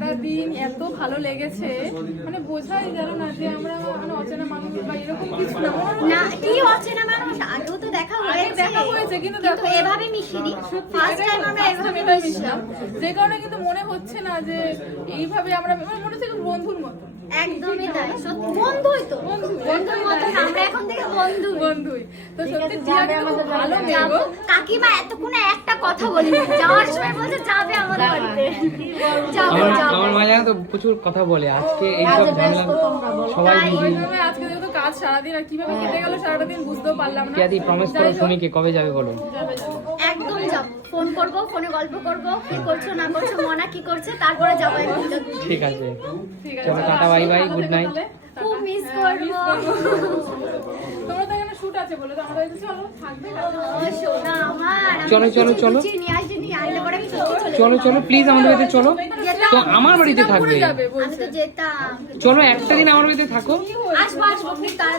সারাটা দিন এত ভালো লেগেছে, মানে বোঝাই গেল না যে আমরা মানে অচেনা মানুষ বা এরকম কিছু না। না কি অচেনা মানুষ, আগেও তো দেখা হয়েছে কিন্তু এভাবে মিশিনি, ফার্স্ট টাইম আমরা এভাবে মিশলাম, যে কারণে কিন্তু মনে হচ্ছে না যে এইভাবে আমরা, মনে হচ্ছে বন্ধুর মতো। একদমই তাই, সত্যি বন্ধুই তো, বন্ধুর মতো আমরা এখন থেকে বন্ধুই তো। সত্যি টিয়া কিন্তু খুব ভালো মেয়ে গো। কাকিমা এতক্ষণে একটা কথা বলি, যাওয়ার সময় বলছে যাবে আমাদের বাড়িতে, আমার মা জানো তো প্রচুর কথা বলে, আজকে এইসব ঝামেলা সবাই বিজি। আজকে যেহেতু কাজ সারাদিন, আর কিভাবে কেটে গেল সারাটা দিন বুঝতেও পারলাম না। কিয়াদি প্রমিস করো সুমিকে কবে যাবে বলো। একদম যাব, ফোন করব, ফোনে গল্প করব, কি করছো না করছো, মনা কি করছে, তারপরে যাবো একদম। ঠিক আছে, চলো tata, bye bye, good night. খুব মিস করব। তোমরা তো এখানে শুট আছে বলে তো আমাদের চলো থাকবে। ও সোনা আমার, চলো চলো চলো চলো চলো প্লিজ আমাদের বাড়িতে চলো। তো আমার বাড়িতে থাকবে, আমি তো যেতাম। চলো একটা দিন আমার বাড়িতে থাকো। আসবো খুব তাড়াতাড়ি।